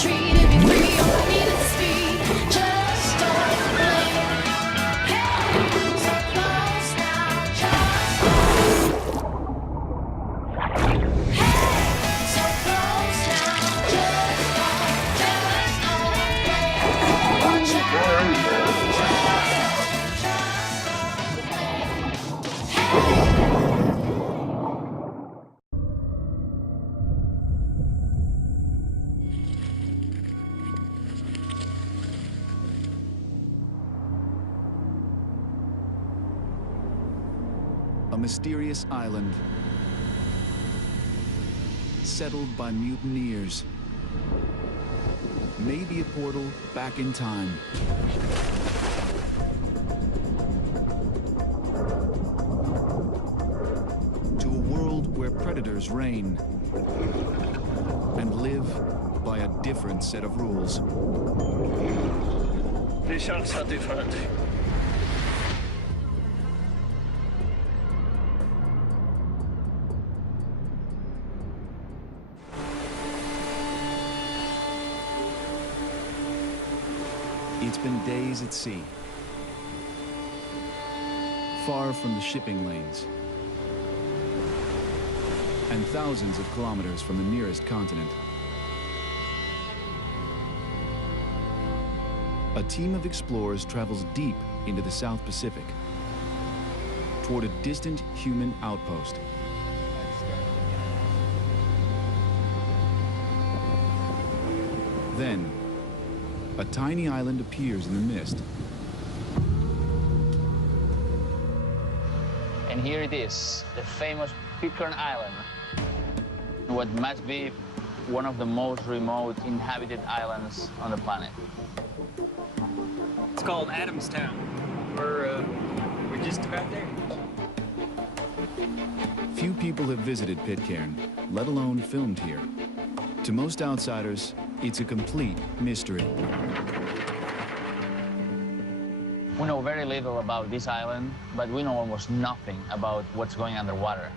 tree to be free. All I need is speed. Just don't blink. Hey, so close now. Just hey, so close now. Just don't blink. Watch out. A mysterious island settled by mutineers. Maybe a portal back in time. To a world where predators reign and live by a different set of rules. Det känns att det är förändring. It's been days at sea, far from the shipping lanes, and thousands of kilometers from the nearest continent. A team of explorers travels deep into the South Pacific, toward a distant human outpost. Then, a tiny island appears in the mist. And here it is, the famous Pitcairn Island, what must be one of the most remote inhabited islands on the planet. It's called Adamstown. We're just about there. Few people have visited Pitcairn, let alone filmed here. To most outsiders, it's a complete mystery. We know very little about this island, but we know almost nothing about what's going underwater.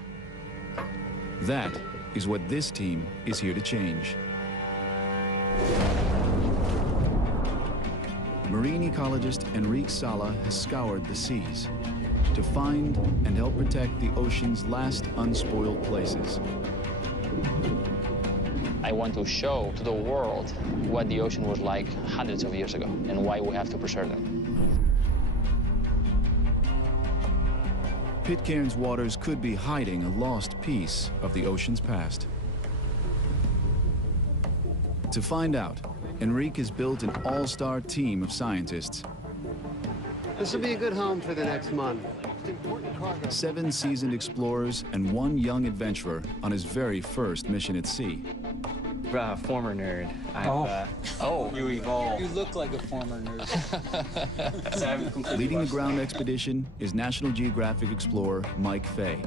That is what this team is here to change. Marine ecologist Enrique Sala has scoured the seas to find and help protect the ocean's last unspoiled places. I want to show to the world what the ocean was like hundreds of years ago and why we have to preserve them. Pitcairn's waters could be hiding a lost piece of the ocean's past. To find out, Enrique has built an all-star team of scientists. This will be a good home for the next month. 7 seasoned explorers and 1 young adventurer on his very first mission at sea. Former nerd. You evolved. You look like a former nerd. So I haven't completely Leading the watched ground that. expedition is National Geographic explorer Mike Fay.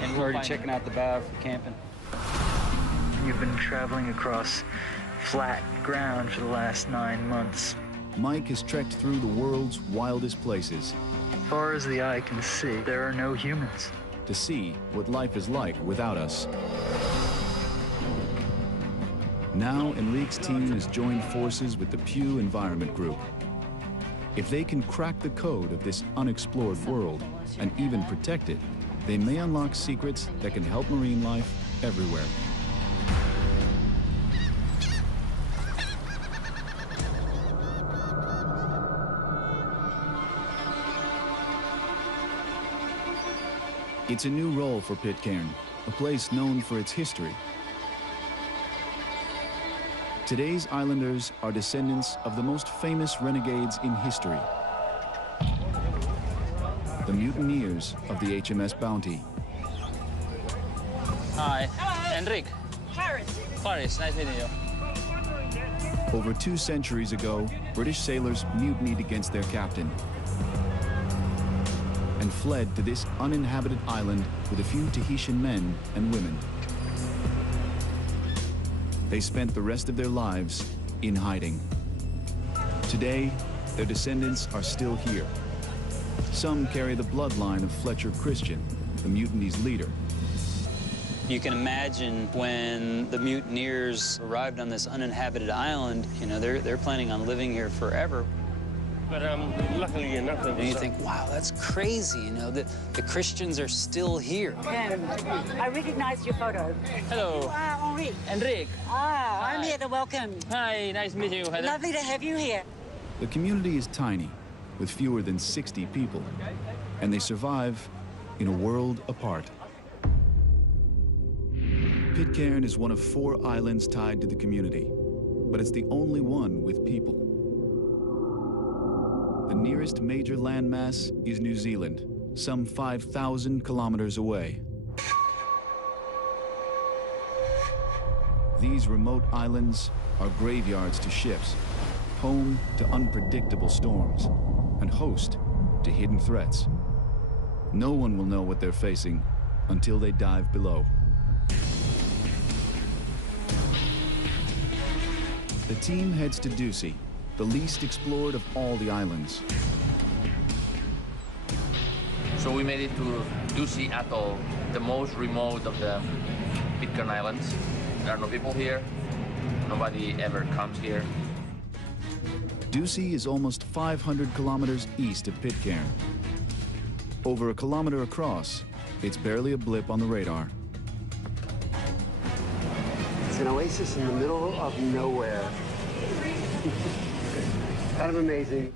And we're already checking out the bow for camping. You've been traveling across flat ground for the last 9 months. Mike has trekked through the world's wildest places As far as the eye can see, there are no humans. to see what life is like without us. Now, Enrique's team has joined forces with the Pew Environment Group. If they can crack the code of this unexplored world and even protect it, they may unlock secrets that can help marine life everywhere. It's a new role for Pitcairn, a place known for its history. Today's islanders are descendants of the most famous renegades in history, the mutineers of the HMS Bounty. Hi, Enrique. Clarice, nice meeting you. Over 2 centuries ago, British sailors mutinied against their captain and fled to this uninhabited island with a few Tahitian men and women. They spent the rest of their lives in hiding. Today, their descendants are still here. Some carry the bloodline of Fletcher Christian, the mutiny's leader. You can imagine when the mutineers arrived on this uninhabited island, you know, they're planning on living here forever. But luckily enough, And you think, wow, that's crazy, you know, the Christians are still here. I recognized your photo. Hello. You are Henri. Enrique. Ah, I'm here to welcome. Hi, nice meeting you, Heather. Lovely to have you here. The community is tiny, with fewer than 60 people, and they survive in a world apart. Pitcairn is one of 4 islands tied to the community, but it's the only one with people. The nearest major landmass is New Zealand, some 5,000 kilometers away. These remote islands are graveyards to ships, home to unpredictable storms, and host to hidden threats. No one will know what they're facing until they dive below. The team heads to Ducie, the least explored of all the islands. So we made it to Ducie Atoll, the most remote of the Pitcairn Islands. There are no people here. Nobody ever comes here. Ducie is almost 500 kilometers east of Pitcairn. Over a kilometer across, it's barely a blip on the radar. It's an oasis in the middle of nowhere. Kind of amazing.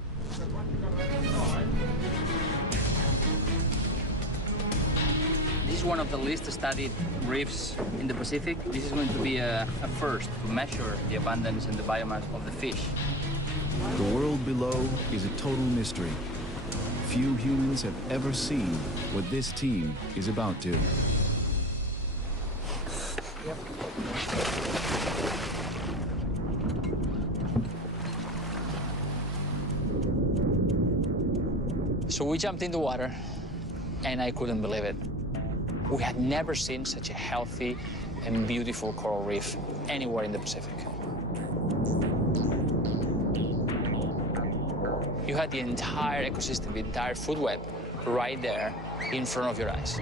This is one of the least studied reefs in the Pacific. This is going to be a first to measure the abundance and the biomass of the fish. The world below is a total mystery. Few humans have ever seen what this team is about to. So we jumped in the water, and I couldn't believe it. We had never seen such a healthy and beautiful coral reef anywhere in the Pacific. You had the entire ecosystem, the entire food web, right there in front of your eyes.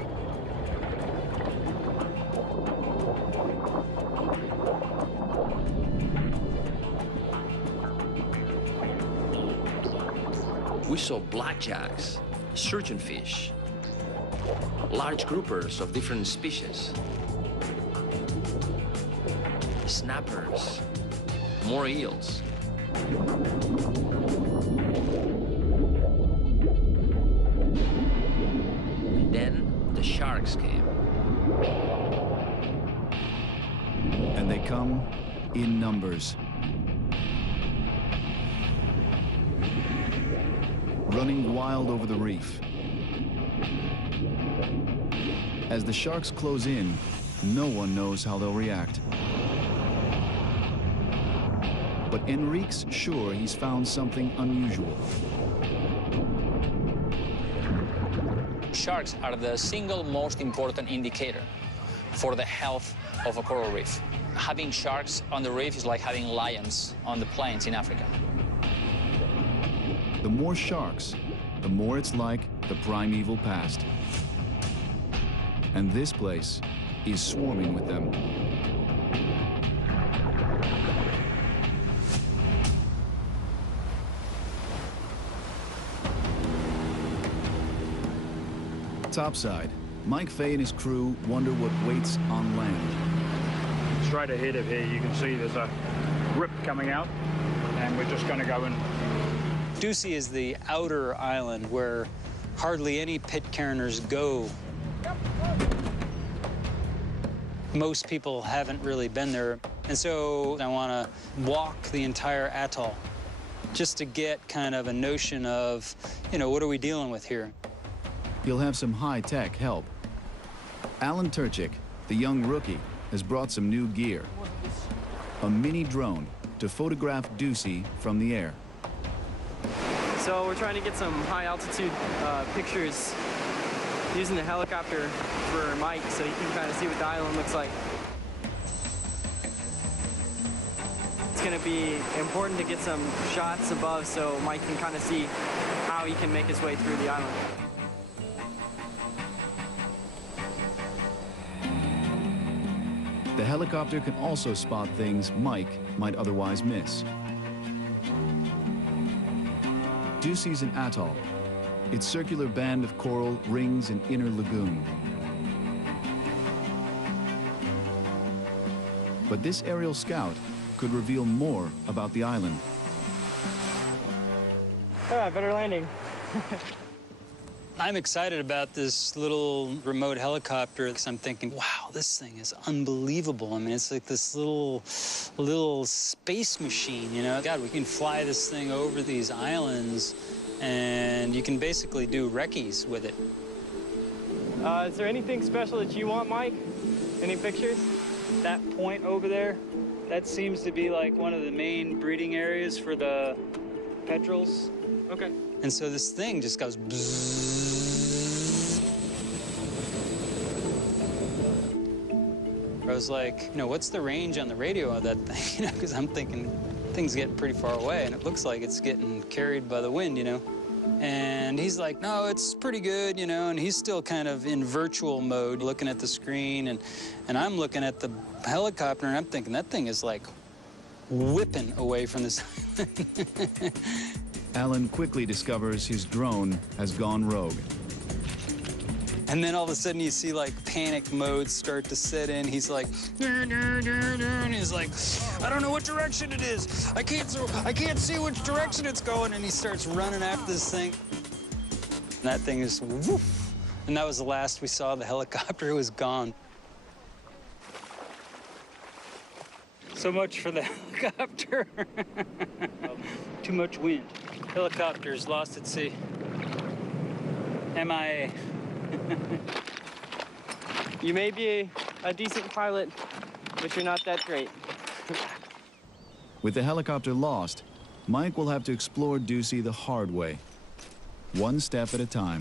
We saw blackjacks, surgeonfish, large groupers of different species, snappers, more eels. And then the sharks came. And they come in numbers. Running wild over the reef. As the sharks close in, no one knows how they'll react. But Enrique's sure he's found something unusual. Sharks are the single most important indicator for the health of a coral reef. Having sharks on the reef is like having lions on the plains in Africa. The more sharks, the more it's like the primeval past. And this place is swarming with them. Topside, Mike Fay and his crew wonder what waits on land. Straight ahead of here, you can see there's a rip coming out, and we're just going to go in. Ducie is the outer island where hardly any Pitcairners go. Most people haven't really been there, and so I want to walk the entire atoll just to get kind of a notion of, you know, what are we dealing with here? You'll have some high-tech help. Alan Turchik, the young rookie, has brought some new gear. A mini drone to photograph Ducie from the air. So we're trying to get some high-altitude pictures using the helicopter for Mike so he can kind of see what the island looks like. It's going to be important to get some shots above so Mike can kind of see how he can make his way through the island. helicopter can also spot things Mike might otherwise miss. Ducey's an atoll. Its circular band of coral rings an inner lagoon. But this aerial scout could reveal more about the island. Ah, better landing. I'm excited about this little remote helicopter because I'm thinking, wow, this thing is unbelievable. I mean, it's like this little space machine, you know? God, we can fly this thing over these islands, and you can basically do recce's with it. Is there anything special that you want, Mike? Any pictures? That point over there, that seems to be like one of the main breeding areas for the petrels. Okay. And so this thing just goes bzzz. I was like, you know, what's the range on the radio of that thing? You know, because I'm thinking things getting pretty far away, and it looks like it's getting carried by the wind, you know. And he's like, no, it's pretty good, you know, and he's still kind of in virtual mode, looking at the screen, and I'm looking at the helicopter, and I'm thinking that thing is like whipping away from this. Alan quickly discovers his drone has gone rogue. And then all of a sudden you see like panic mode start to set in. He's like, and he's like, I don't know what direction it is. I can't see which direction it's going. And he starts running after this thing. And that thing is woof. And that was the last we saw of the helicopter. It was gone. So much for the helicopter. Too much wind. Helicopter's lost at sea. MIA. You may be a decent pilot, but you're not that great. With the helicopter lost, Mike will have to explore Ducey the hard way, one step at a time.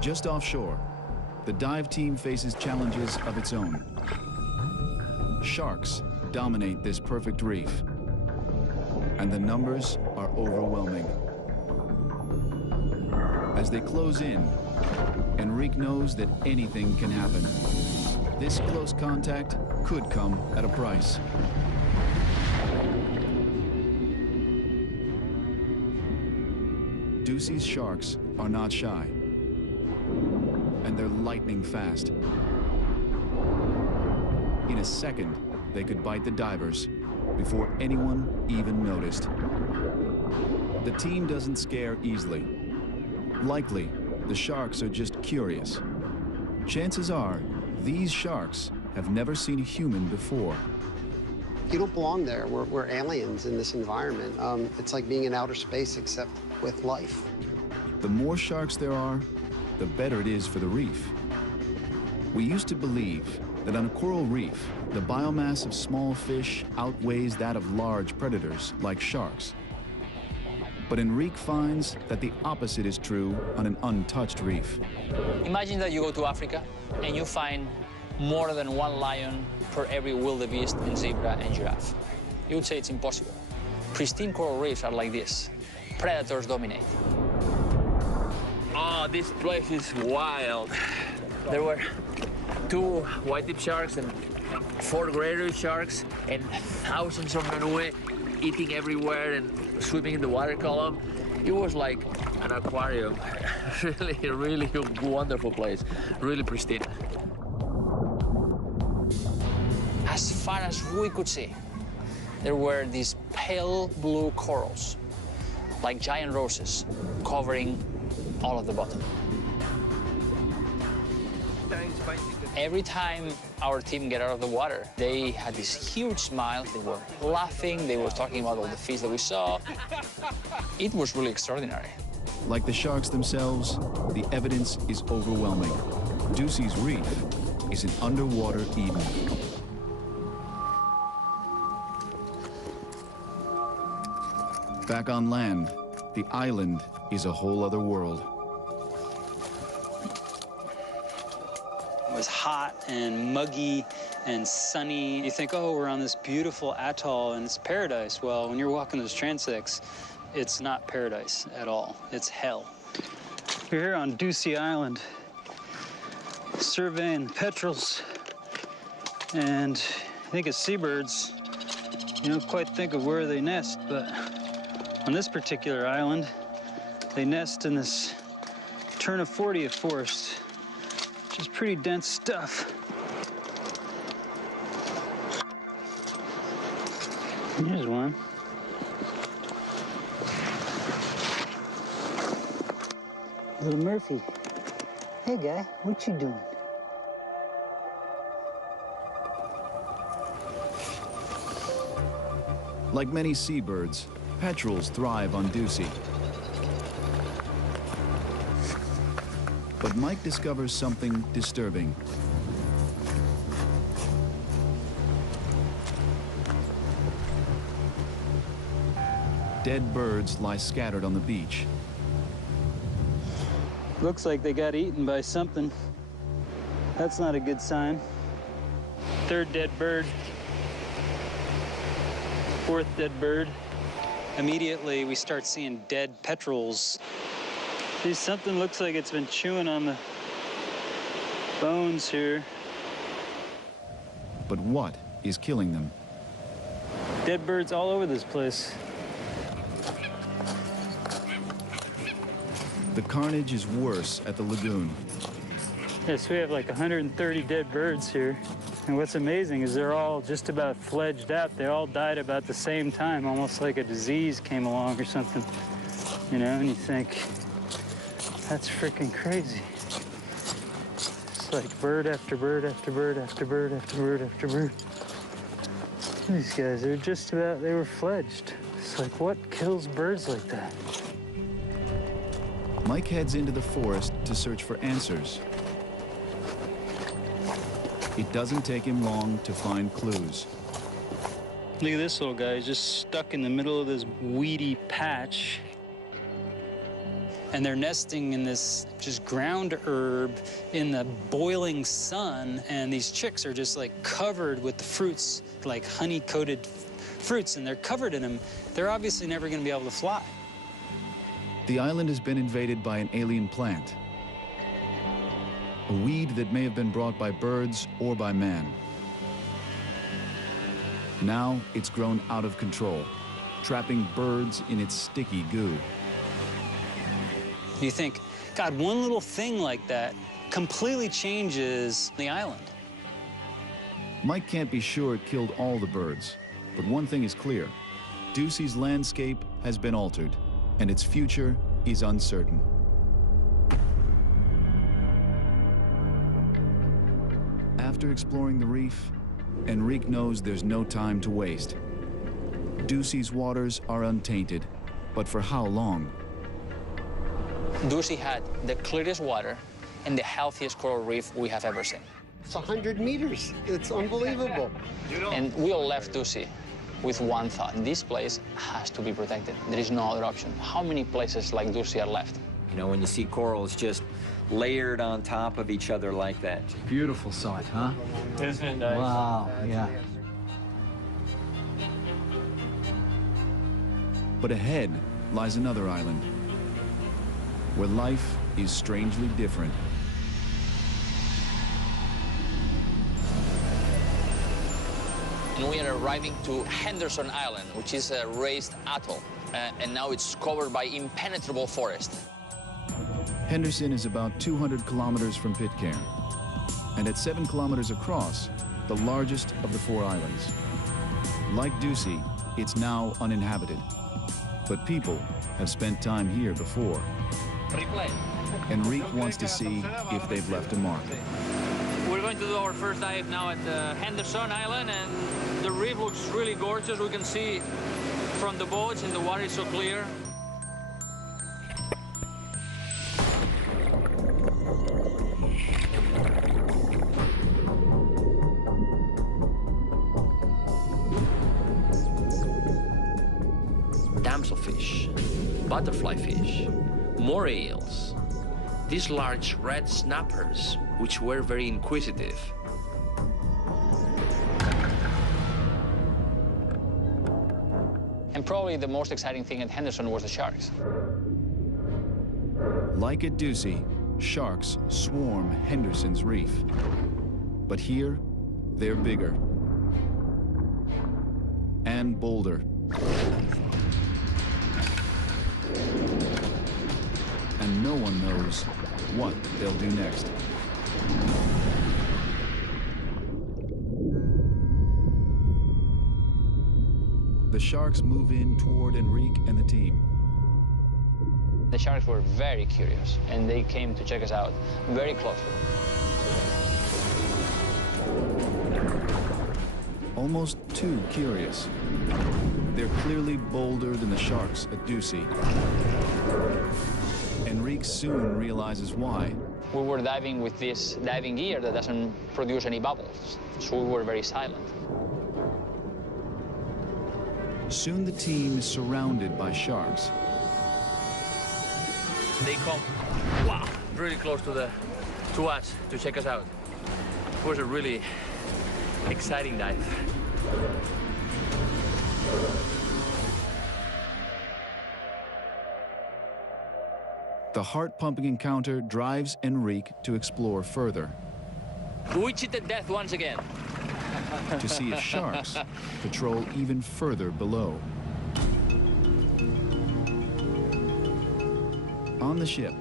Just offshore, the dive team faces challenges of its own. Sharks dominate this perfect reef, and the numbers are overwhelming. As they close in, Enrique knows that anything can happen. This close contact could come at a price. Ducey's sharks are not shy, and they're lightning fast. In a second, they could bite the divers before anyone even noticed. The team doesn't scare easily. Likely, the sharks are just curious. Chances are, these sharks have never seen a human before. You don't belong there. We're aliens in this environment. It's like being in outer space, except with life. The more sharks there are, the better it is for the reef. We used to believe that on a coral reef, the biomass of small fish outweighs that of large predators like sharks. But Enrique finds that the opposite is true on an untouched reef. Imagine that you go to Africa and you find more than one lion per every wildebeest and zebra and giraffe. You would say it's impossible. Pristine coral reefs are like this. Predators dominate. Oh, this place is wild. There were 2 white-tip sharks and 4 greater sharks and thousands of Manue eating everywhere and swimming in the water column. It was like an aquarium. really wonderful place. Really pristine. As far as we could see, there were these pale blue corals, like giant roses, covering all of the bottom. Every time our team get out of the water, they had this huge smile. They were laughing. They were talking about all the fish that we saw. It was really extraordinary. Like the sharks themselves, the evidence is overwhelming. Ducey's reef is an underwater Eden. Back on land, the island is a whole other world. It was hot and muggy and sunny. You think, oh, we're on this beautiful atoll and it's paradise. Well, when you're walking those transects, it's not paradise at all. It's hell. We're here on Ducey Island. surveying petrels and I think of seabirds. You don't quite think of where they nest, but on this particular island, they nest in this Turnifordia forest, which is pretty dense stuff. Here's one. Little Murphy. Hey, guy, what you doing? Like many seabirds, petrels thrive on Ducie. But Mike discovers something disturbing. Dead birds lie scattered on the beach. Looks like they got eaten by something. That's not a good sign. Third dead bird. Fourth dead bird. Immediately, we start seeing dead petrels. See, something looks like it's been chewing on the bones here. But what is killing them? Dead birds all over this place. The carnage is worse at the lagoon. Yes, we have like 130 dead birds here. And what's amazing is they're all just about fledged out. They all died about the same time, almost like a disease came along or something. You know, and you think, that's freaking crazy. It's like bird after bird after bird after bird after bird after bird. These guys, they're just about, they were fledged. It's like, what kills birds like that? Mike heads into the forest to search for answers. It doesn't take him long to find clues. Look at this little guy. He's just stuck in the middle of this weedy patch. And they're nesting in this just ground herb in the boiling sun. And these chicks are just like covered with the fruits, like honey-coated fruits, and they're covered in them. They're obviously never going to be able to fly. The island has been invaded by an alien plant. A weed that may have been brought by birds or by man. Now it's grown out of control, trapping birds in its sticky goo. You think, God, one little thing like that completely changes the island. Mike can't be sure it killed all the birds, but one thing is clear. Ducie's landscape has been altered, and its future is uncertain. After exploring the reef, Enrique knows there's no time to waste. Ducie's waters are untainted, but for how long? Ducie had the clearest water and the healthiest coral reef we have ever seen. It's 100 meters. It's unbelievable. And we all left Ducie with one thought. This place has to be protected. There is no other option. How many places like Ducie are left? You know, when you see corals just layered on top of each other like that. Beautiful sight, huh? Isn't it nice? Wow, yeah. But ahead lies another island, where life is strangely different. And we are arriving to Henderson Island, which is a raised atoll. And now it's covered by impenetrable forest. Henderson is about 200 kilometers from Pitcairn, and at 7 kilometers across, the largest of the 4 islands. Like Ducie, it's now uninhabited, but people have spent time here before. Replay. Enrique wants to see if they've left a mark. We're going to do our first dive now at Henderson Island, and the reef looks really gorgeous. We can see from the boats, and the water is so clear. Damselfish, butterfly fish, moray eels, these large red snappers, which were very inquisitive. And probably the most exciting thing at Henderson was the sharks. Like at Ducie, sharks swarm Henderson's reef. But here, they're bigger and bolder. And no one knows what they'll do next. The sharks move in toward Enrique and the team. The sharks were very curious, and they came to check us out very closely. Almost too curious. They're clearly bolder than the sharks at Ducie. Enrique soon realizes why. We were diving with this diving gear that doesn't produce any bubbles, so we were very silent. Soon the team is surrounded by sharks. They come, wow, really close to us to check us out. It was a really exciting dive. The heart-pumping encounter drives Enrique to explore further. We cheated death once again. To see if sharks patrol even further below. On the ship,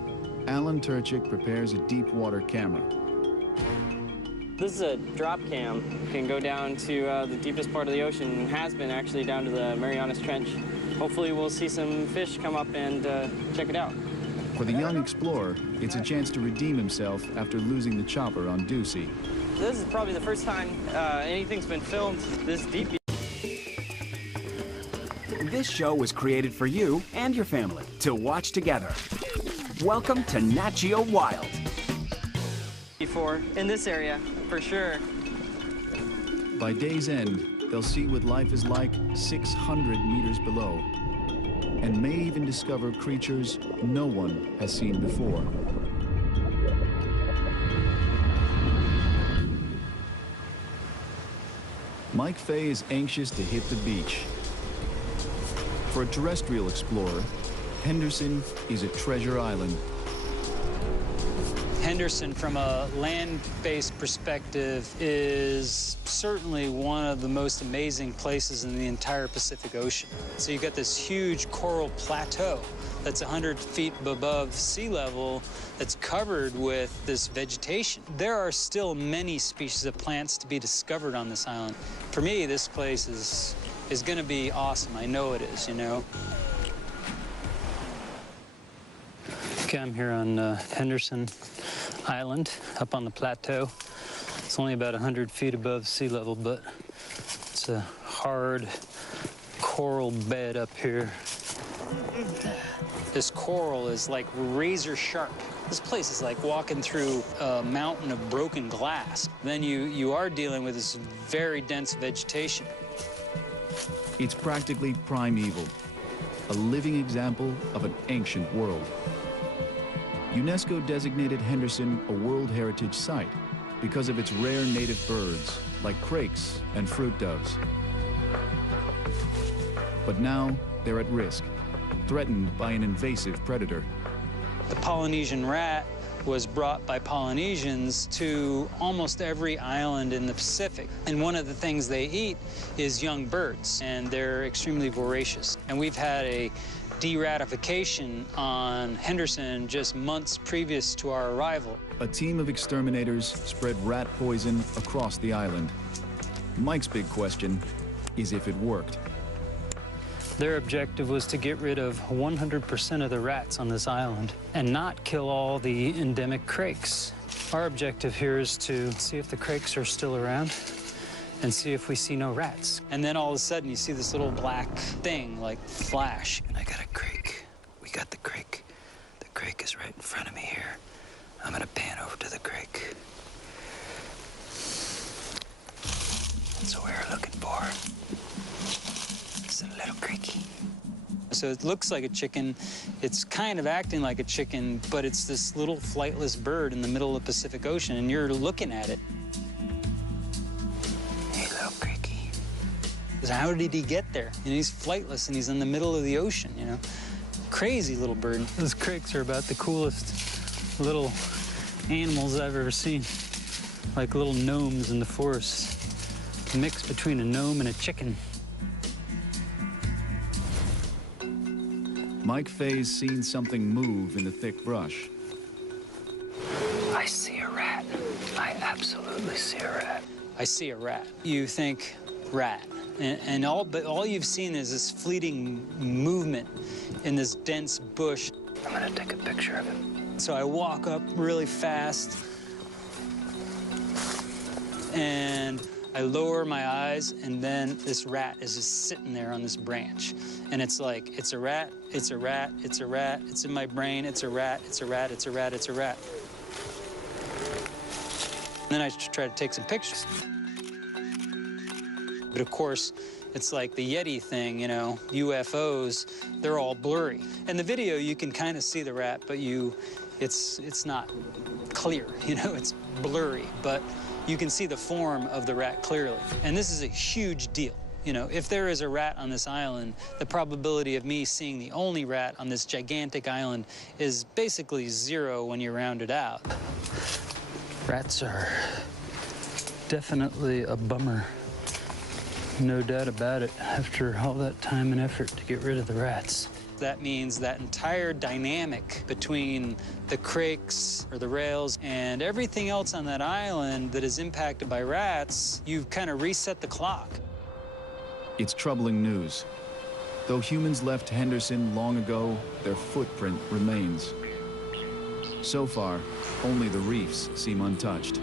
Alan Turchik prepares a deep water camera. This is a drop cam. It can go down to the deepest part of the ocean, and has been actually down to the Marianas Trench. Hopefully we'll see some fish come up and check it out. For the young explorer, it's a chance to redeem himself after losing the chopper on Ducie. This is probably the first time anything's been filmed this deep. This show was created for you and your family to watch together. Welcome to Nat Geo Wild. Before, in this area, for sure. By day's end, they'll see what life is like 600 meters below, and may even discover creatures no one has seen before. Mike Fay is anxious to hit the beach. For a terrestrial explorer, Henderson is a treasure island. Henderson, from a land-based perspective, is certainly one of the most amazing places in the entire Pacific Ocean. So you've got this huge coral plateau that's 100 feet above sea level that's covered with this vegetation. There are still many species of plants to be discovered on this island. For me, this place is going to be awesome. I know it is, you know. Okay, I'm here on Henderson Island, up on the plateau. It's only about 100 feet above sea level, but it's a hard coral bed up here. This coral is like razor sharp. This place is like walking through a mountain of broken glass. Then you are dealing with this very dense vegetation. It's practically primeval, a living example of an ancient world. UNESCO designated Henderson a World Heritage Site because of its rare native birds, like crakes and fruit doves. But now they're at risk, threatened by an invasive predator. The Polynesian rat was brought by Polynesians to almost every island in the Pacific. And one of the things they eat is young birds, and they're extremely voracious. And we've had a de-ratification on Henderson just months previous to our arrival. A team of exterminators spread rat poison across the island. Mike's big question is if it worked. Their objective was to get rid of 100% of the rats on this island and not kill all the endemic crakes. Our objective here is to see if the crakes are still around and see if we see no rats. And then all of a sudden you see this little black thing like flash. And I got a crake. We got the crake. The crake is right in front of me here. I'm gonna pan over to the crake. That's what we're looking for. It's a little creaky. So it looks like a chicken. It's kind of acting like a chicken, but it's this little flightless bird in the middle of the Pacific Ocean, and you're looking at it. Hey, little creaky. How did he get there? And he's flightless, and he's in the middle of the ocean, you know? Crazy little bird. Those crakes are about the coolest little animals I've ever seen. Like little gnomes in the forest. A mix between a gnome and a chicken. Mike Fay's seen something move in the thick brush. I see a rat. I absolutely see a rat. I see a rat. You think rat. But all you've seen is this fleeting movement in this dense bush. I'm gonna take a picture of it. So I walk up really fast and I lower my eyes, and then this rat is just sitting there on this branch. And it's like, it's a rat, it's a rat, it's a rat, it's in my brain, it's a rat, it's a rat, it's a rat, it's a rat. And then I try to take some pictures. But of course, it's like the Yeti thing, you know, UFOs, they're all blurry. In the video, you can kind of see the rat, but it's not clear, you know, it's blurry. But you can see the form of the rat clearly. And this is a huge deal. You know, if there is a rat on this island, the probability of me seeing the only rat on this gigantic island is basically 0 when you round it out. Rats are definitely a bummer. No doubt about it, after all that time and effort to get rid of the rats. That means that entire dynamic between the crakes or the rails and everything else on that island that is impacted by rats, you've kind of reset the clock. It's troubling news. Though humans left Henderson long ago, their footprint remains. So far, only the reefs seem untouched.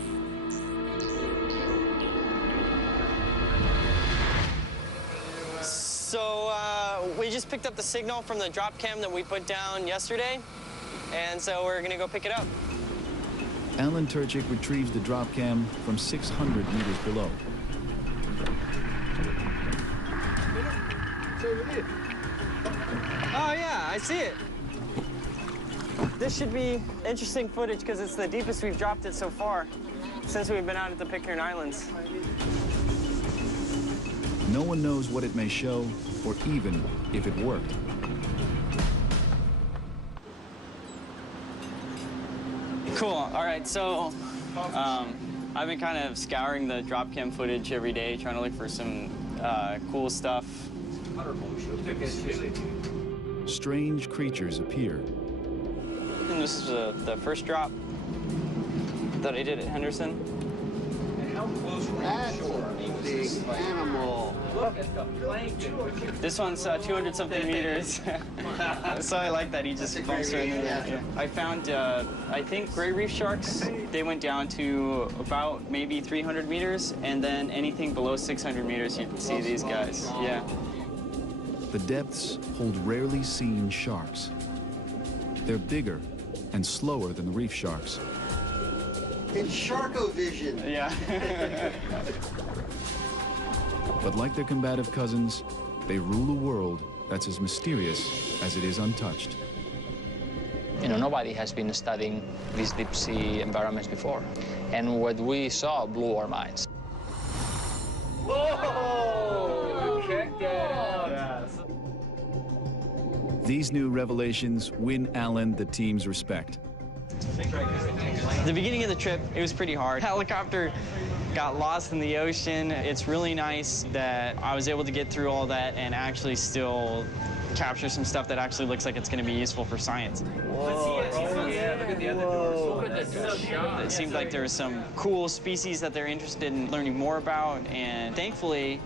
So we just picked up the signal from the drop cam that we put down yesterday, and so we're gonna go pick it up. Alan Turchik retrieves the drop cam from 600 meters below. Oh yeah, I see it. This should be interesting footage because it's the deepest we've dropped it so far since we've been out at the Pitcairn Islands. No one knows what it may show, or even if it worked. Cool. All right, so I've been kind of scouring the drop cam footage every day, trying to look for some cool stuff. Strange creatures appear. And this is the first drop that I did at Henderson. That's a big animal. This one's 200-something meters. So I like that he just bumps right in there. Yeah. I found, I think, gray reef sharks. They went down to about maybe 300 meters, and then anything below 600 meters, you can see these guys. Yeah. The depths hold rarely seen sharks. They're bigger and slower than the reef sharks. It's Sharko-vision. Yeah. But like their combative cousins, they rule a world that's as mysterious as it is untouched. You know, nobody has been studying these deep sea environments before. And what we saw blew our minds. Whoa! Check that out. Yes. These new revelations win Alan the team's respect. The beginning of the trip, it was pretty hard. Helicopter got lost in the ocean. It's really nice that I was able to get through all that and actually still capture some stuff that actually looks like it's going to be useful for science. Whoa. It seemed like there was some cool species that they're interested in learning more about, and thankfully,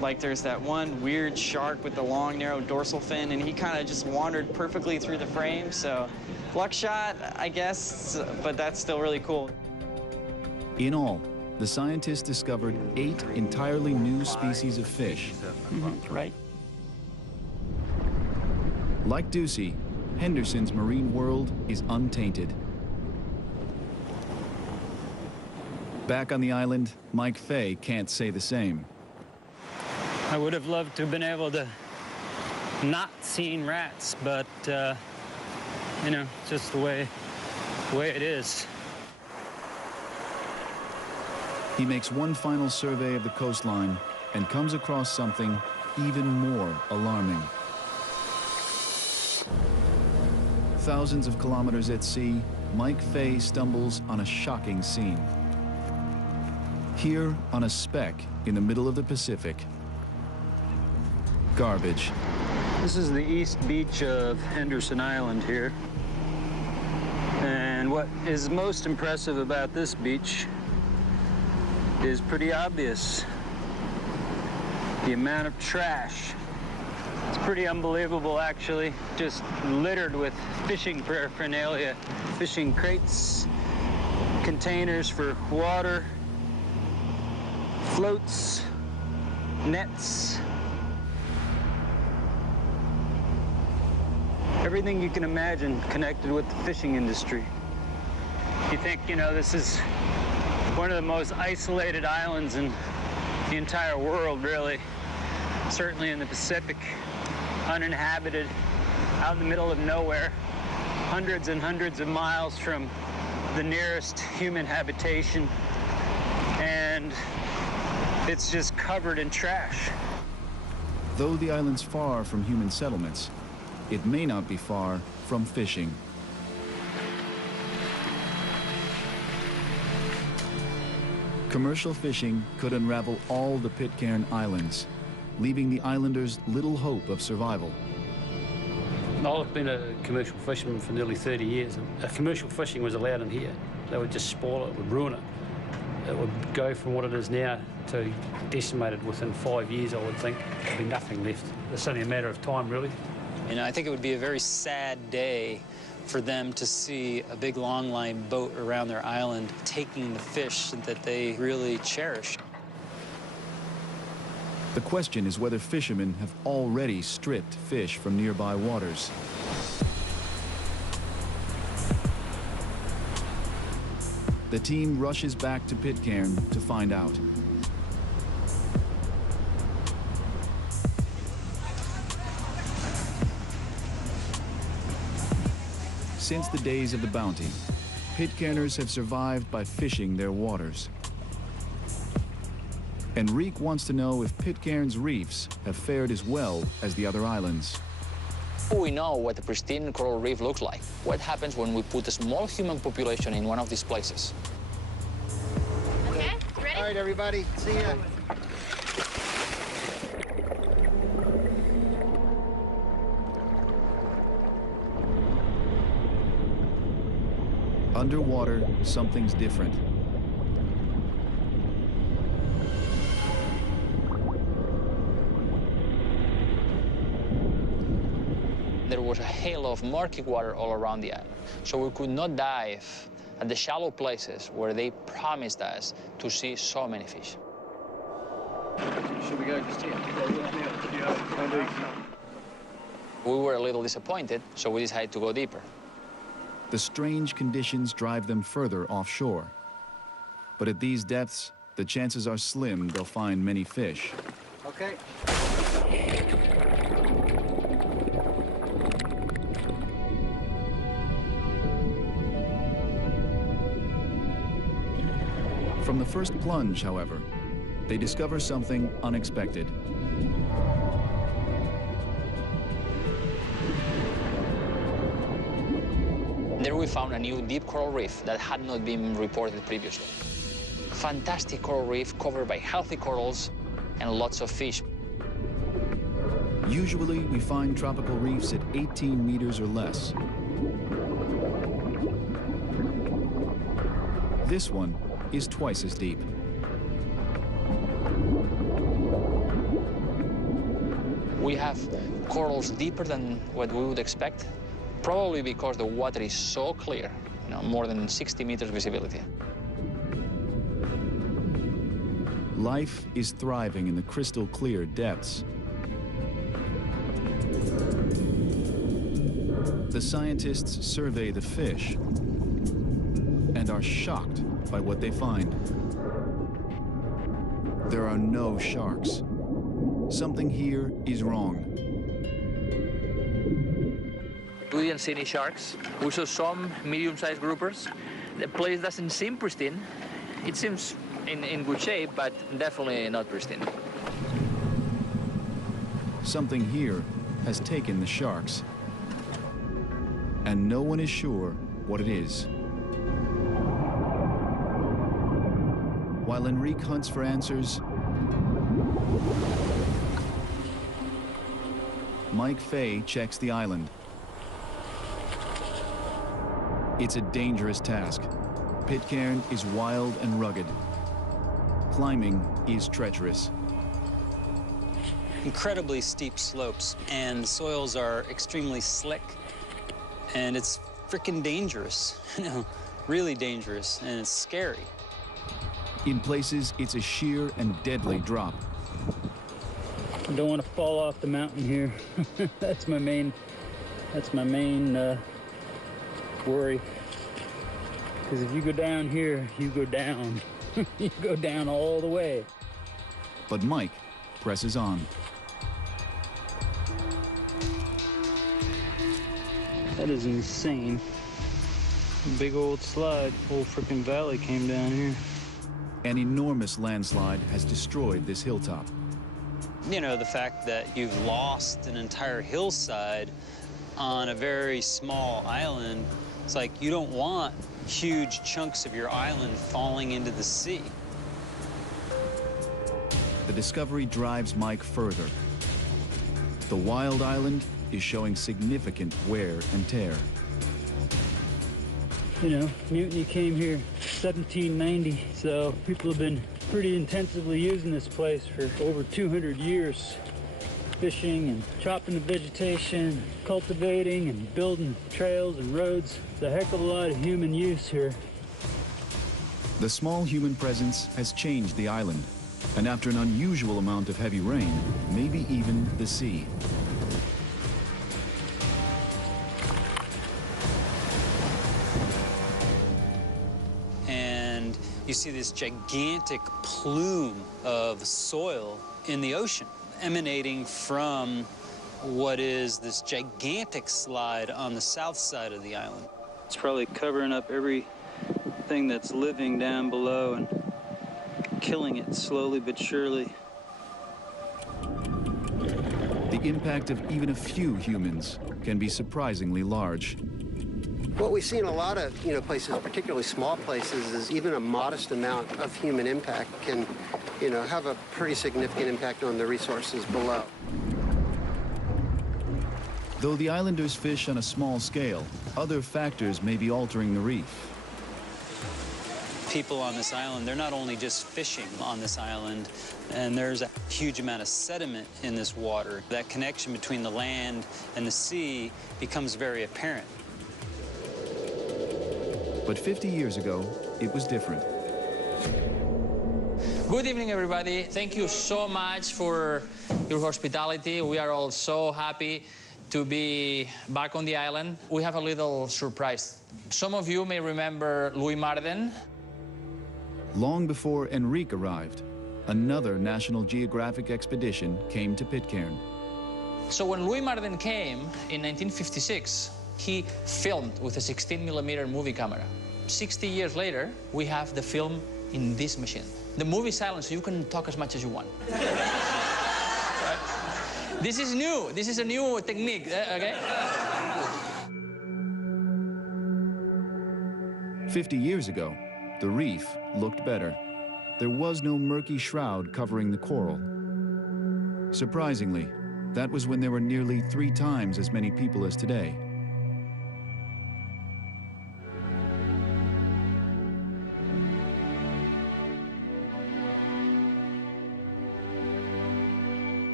like there's that one weird shark with the long, narrow dorsal fin, and he kind of just wandered perfectly through the frame, so luck shot, I guess, but that's still really cool. In all, the scientists discovered 8 entirely new species of fish. Right. Like Ducey, Henderson's marine world is untainted. Back on the island, Mike Fay can't say the same. I would have loved to have been able to not seen rats, but you know, just the way it is. He makes one final survey of the coastline and comes across something even more alarming. Thousands of kilometers at sea, Mike Fay stumbles on a shocking scene. Here, on a speck in the middle of the Pacific, garbage. This is the east beach of Henderson Island here. And what is most impressive about this beach is pretty obvious. The amount of trash. It's pretty unbelievable, actually. Just littered with fishing paraphernalia. Fishing crates, containers for water, floats, nets. Everything you can imagine connected with the fishing industry. You think, you know, this is one of the most isolated islands in the entire world, really. Certainly in the Pacific, uninhabited, out in the middle of nowhere, hundreds and hundreds of miles from the nearest human habitation, and it's just covered in trash. Though the island's far from human settlements, it may not be far from fishing. Commercial fishing could unravel all the Pitcairn Islands, leaving the islanders little hope of survival. I've been a commercial fisherman for nearly 30 years, and if commercial fishing was allowed in here, they would just spoil it, it would ruin it. It would go from what it is now to decimated within 5 years, I would think. There'd be nothing left. It's only a matter of time, really. You know, I think it would be a very sad day for them to see a big long-line boat around their island taking the fish that they really cherish. The question is whether fishermen have already stripped fish from nearby waters. The team rushes back to Pitcairn to find out. Since the days of the bounty, Pitcairners have survived by fishing their waters. Enrique wants to know if Pitcairn's reefs have fared as well as the other islands. We know what the pristine coral reef looks like. What happens when we put a small human population in one of these places? Okay, ready? All right, everybody, see ya. Underwater, something's different. There was a hail of murky water all around the island, so we could not dive at the shallow places where they promised us to see so many fish. Should we go just here? We were a little disappointed, so we decided to go deeper. The strange conditions drive them further offshore. But at these depths, the chances are slim they'll find many fish. Okay. From the first plunge, however, they discover something unexpected. There we found a new deep coral reef that had not been reported previously. Fantastic coral reef covered by healthy corals and lots of fish. Usually, we find tropical reefs at 18 meters or less. This one is twice as deep. We have corals deeper than what we would expect, probably because the water is so clear, you know, more than 60 meters visibility. Life is thriving in the crystal clear depths. The scientists survey the fish and are shocked by what they find. There are no sharks. Something here is wrong. We didn't see any sharks. We saw some medium-sized groupers. The place doesn't seem pristine. It seems in good shape, but definitely not pristine. Something here has taken the sharks, and no one is sure what it is. While Enrique hunts for answers, Mike Fay checks the island. It's a dangerous task. Pitcairn is wild and rugged. Climbing is treacherous. Incredibly steep slopes, and the soils are extremely slick, and it's freaking dangerous, you know, really dangerous, and it's scary. In places, it's a sheer and deadly drop. I don't want to fall off the mountain here. That's my main worry. Because if you go down here, you go down. You go down all the way. But Mike presses on. That is insane. Big old slide, whole freaking valley came down here. An enormous landslide has destroyed this hilltop. You know, the fact that you've lost an entire hillside on a very small island, it's like you don't want huge chunks of your island falling into the sea. The discovery drives Mike further. The wild island is showing significant wear and tear. You know, Mutiny came here 1790, so people have been pretty intensively using this place for over 200 years. Fishing and chopping the vegetation, cultivating and building trails and roads. It's a heck of a lot of human use here. The small human presence has changed the island, and after an unusual amount of heavy rain, maybe even the sea. And you see this gigantic plume of soil in the ocean, emanating from what is this gigantic slide on the south side of the island. It's probably covering up everything that's living down below and killing it slowly but surely. The impact of even a few humans can be surprisingly large. What we see in a lot of places, particularly small places, is even a modest amount of human impact can have a pretty significant impact on the resources below. Though the islanders fish on a small scale, other factors may be altering the reef. People on this island, they're not only just fishing on this island, and there's a huge amount of sediment in this water. That connection between the land and the sea becomes very apparent. But 50 years ago, it was different. Good evening, everybody. Thank you so much for your hospitality. We are all so happy to be back on the island. We have a little surprise. Some of you may remember Louis Marden. Long before Enrique arrived, another National Geographic expedition came to Pitcairn. So when Louis Marden came in 1956, he filmed with a 16mm movie camera. 60 years later, we have the film in this machine. The movie is silent, so you can talk as much as you want. Right? This is new. This is a new technique, okay? 50 years ago, the reef looked better. There was no murky shroud covering the coral. Surprisingly, that was when there were nearly 3 times as many people as today.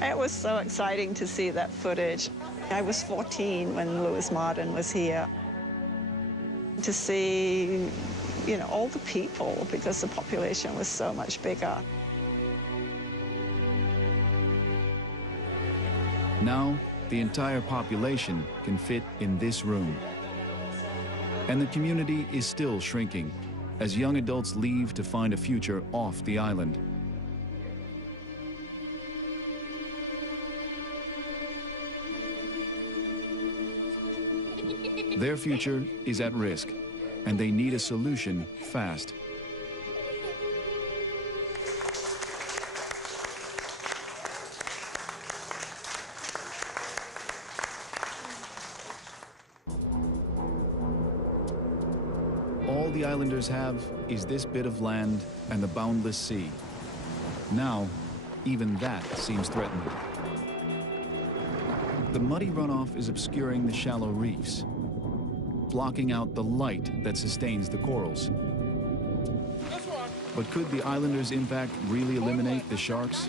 It was so exciting to see that footage. I was 14 when Louis Marden was here. To see, all the people, because the population was so much bigger. Now, the entire population can fit in this room. And the community is still shrinking as young adults leave to find a future off the island. Their future is at risk, and they need a solution fast. All the island islanders have is this bit of land and the boundless sea. Now, even that seems threatened. The muddy runoff is obscuring the shallow reefs, blocking out the light that sustains the corals. But could the islanders' impact really eliminate the sharks?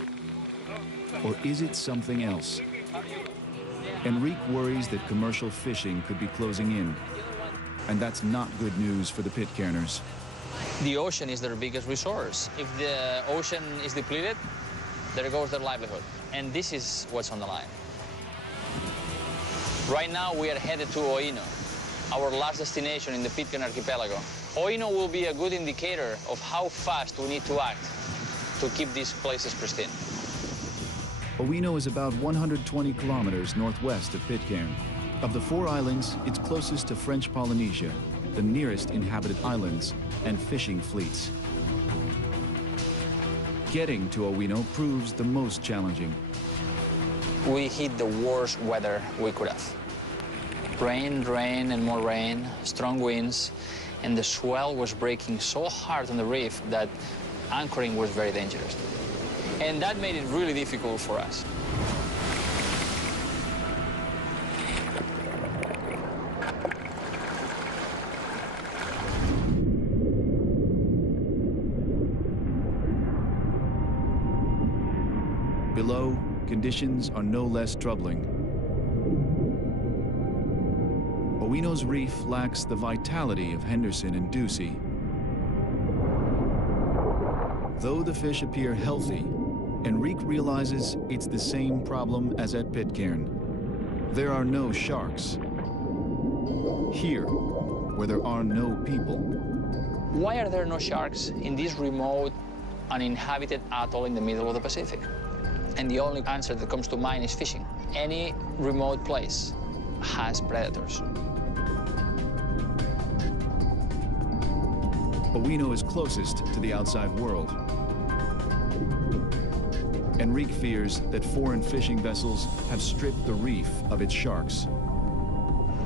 Or is it something else? Enrique worries that commercial fishing could be closing in, and that's not good news for the Pitcairners. The ocean is their biggest resource. If the ocean is depleted, there goes their livelihood. And this is what's on the line. Right now, we are headed to Oino, our last destination in the Pitcairn archipelago. Oino will be a good indicator of how fast we need to act to keep these places pristine. Oino is about 120 kilometers northwest of Pitcairn. Of the 4 islands, it's closest to French Polynesia, the nearest inhabited islands and fishing fleets. Getting to Oino proves the most challenging. We hit the worst weather we could have. Rain, rain, and more rain, strong winds, and the swell was breaking so hard on the reef that anchoring was very dangerous. And that made it really difficult for us. Below, conditions are no less troubling. Oino's reef lacks the vitality of Henderson and Ducie. Though the fish appear healthy, Enrique realizes it's the same problem as at Pitcairn. There are no sharks. Here, where there are no people. Why are there no sharks in this remote, uninhabited atoll in the middle of the Pacific? And the only answer that comes to mind is fishing. Any remote place has predators. Oino is closest to the outside world. Enrique fears that foreign fishing vessels have stripped the reef of its sharks.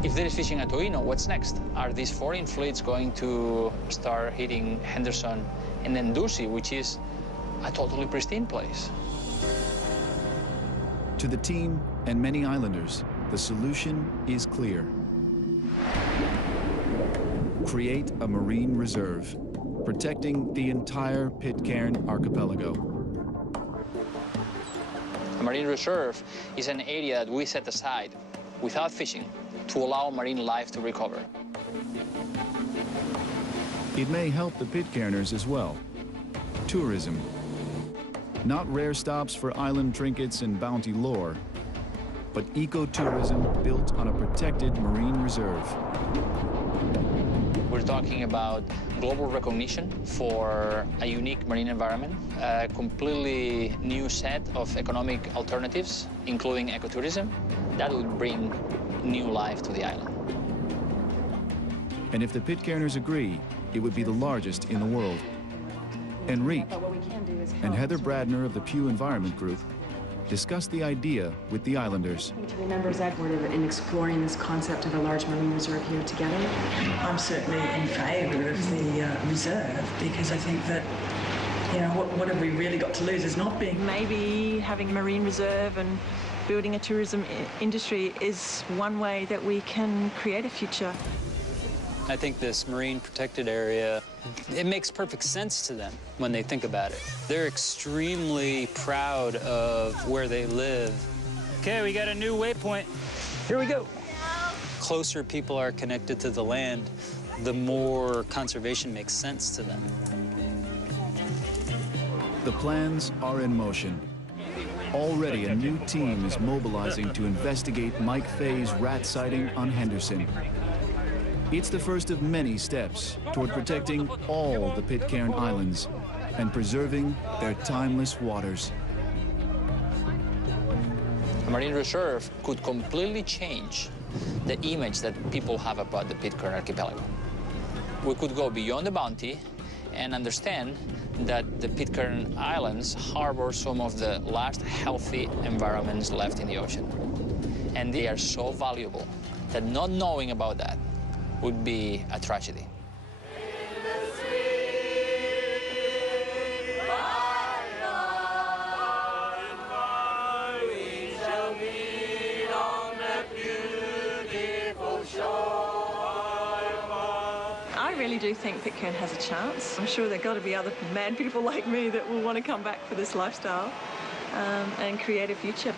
If there is fishing at Oino, what's next? Are these foreign fleets going to start hitting Henderson and then Ducie, which is a totally pristine place? To the team and many islanders, the solution is clear. Create a marine reserve, protecting the entire Pitcairn archipelago. A marine reserve is an area that we set aside without fishing to allow marine life to recover. It may help the Pitcairners as well. Tourism. Not rare stops for island trinkets and bounty lore, but ecotourism built on a protected marine reserve. We're talking about global recognition for a unique marine environment, a completely new set of economic alternatives, including ecotourism, that would bring new life to the island. And if the Pitcairners agree, it would be the largest in the world. Enrique and Heather Bradner of the Pew Environment Group discussed the idea with the islanders. To members that were in exploring this concept of a large marine reserve here together. I'm certainly in favour of the reserve because I think that, you know, what have we really got to lose is not being... Maybe having a marine reserve and building a tourism industry is one way that we can create a future. I think this marine protected area, it makes perfect sense to them when they think about it. They're extremely proud of where they live. Okay, we got a new waypoint. Here we go. Closer people are connected to the land, the more conservation makes sense to them. The plans are in motion. Already a new team is mobilizing to investigate Mike Fay's rat sighting on Henderson. It's the first of many steps toward protecting all the Pitcairn Islands and preserving their timeless waters. A marine reserve could completely change the image that people have about the Pitcairn archipelago. We could go beyond the bounty and understand that the Pitcairn Islands harbor some of the last healthy environments left in the ocean. And they are so valuable that not knowing about that would be a tragedy. do think Pitcairn has a chance. I'm sure there got to be other mad people like me that will want to come back for this lifestyle and create a future.